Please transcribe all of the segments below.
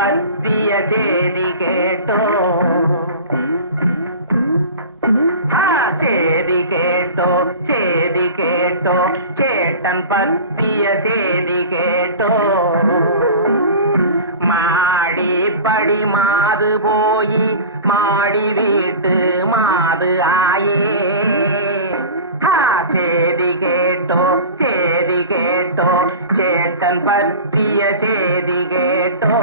பற்றிய செய்தி கேட்டோ செய்தி கேட்டோ செய்தி கேட்டோ சேட்டன் பற்றிய செய்தி கேட்டோ மாடி படி மாது போய் மாடி வீட்டு மாது ஆயே செய்தி கேட்டோ செய்தி கேட்டோ சேட்டன் பற்றிய செய்தி கேட்டோ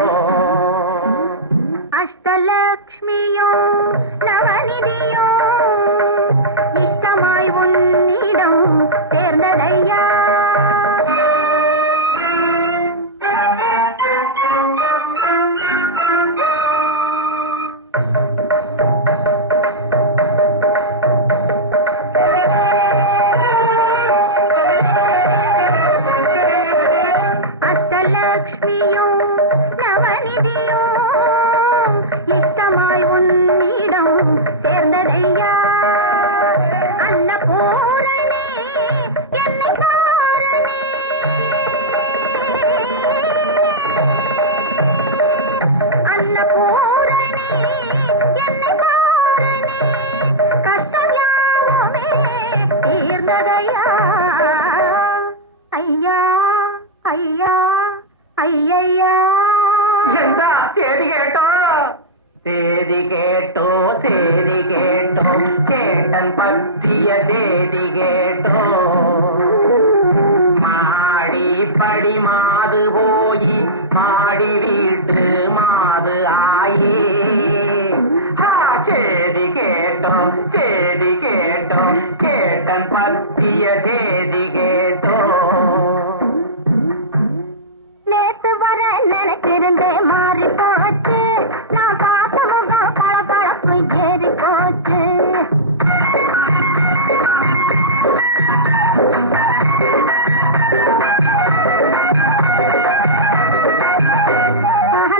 அஷ்டலக்ஷ்மியோ நவநிதியோ இஷ்டமாய் உன்னிடம் சேர்ந்ததையா அஷ்டலக்ஷ்மியோ நவநிதியோ இஷ்டமாய் உன்னிடம் சேர்ந்ததையா அன்னபூரணி என்னை காரணி அன்னபூரணி என்னை காரணி கஷ்டம் யாவுமே தீர்ந்ததையா ஐயா ஐயா ஐயா செய்தி கேட்டோ செய்தி கேட்டோ செய்தி கேட்டோ சேட்டன் பற்றிய செய்தி கேட்டோ மாடி படி மாது போய் மாடி வீட்டு மாது ஆயே செய்தி கேட்டோ செய்தி கேட்டோ சேட்டன் பற்றிய செய்தி கேட்டோ நேத்து வர நினைச்சிருந்தே மாறி போச்சு நான் பார்த்த முகம் பளபளப்பு ஏறி போச்சு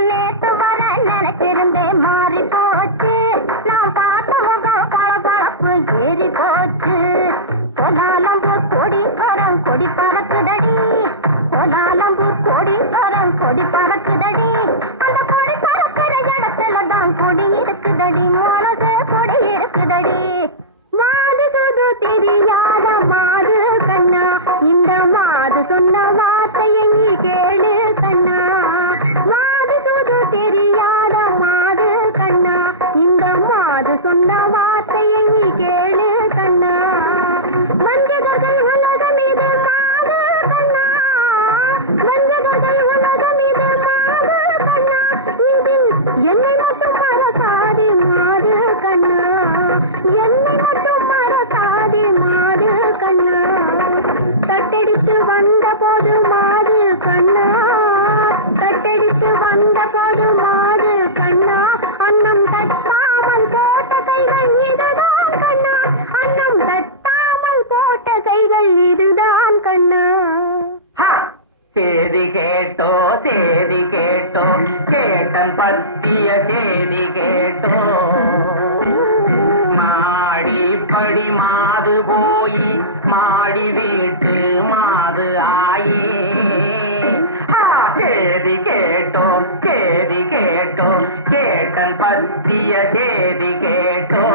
நேத்து வர நினைச்சிருந்தே மாறி போச்சு நான் பார்த்த முகம் பளபளப்பு ஏறி போச்சு பொலாலம்பூர் கொடி வரம் கொடி பறக்குதடி பொலாலம்பூர் கொடி வரம் கொடி பறக்குதடி அந்த கொடி பறக்கிற இடத்துல தான் கொடி இருக்குதடி மனசு கொடி இருக்குதடி மாது சுது தெரியாத மாது கண்ணா இந்த மாது சொன்ன வார்த்தையை நீ கேளு கண்ணா மாது சுது தெரியாத மாது கண்ணா இந்த மாது சொன்ன வார்த்தையை நீ கேளு கண்ணா மஞ்சள் உலகம் இது மாது கண்ணா மஞ்சள் உலகம் இது மாது கண்ணா இதில் என்னை மட்டும் மறக்காதே மாது கண்ணா என்னை மட்டும் மறக்காதே மாது கண்ணா தட்டடித்து வந்த போது மாது கண்ணா தட்டடித்து வந்த போது மாது கண்ணா அன்னம் தட்டாமல் போட்ட கைகள் இதுதான் கண்ணா அன்னம் தட்டாமல் போட்ட கைகள் இதுதான் கண்ணா செய்தி கேட்டோ செய்தி கேட்டோ சேட்டன் பற்றிய செய்தி கேட்டோ மாடி படி மாது போய் மாடி வீட்டு மாது ஆயே செய்தி கேட்டோ செய்தி கேட்டோ சேட்டன் பற்றிய செய்தி கேட்டோ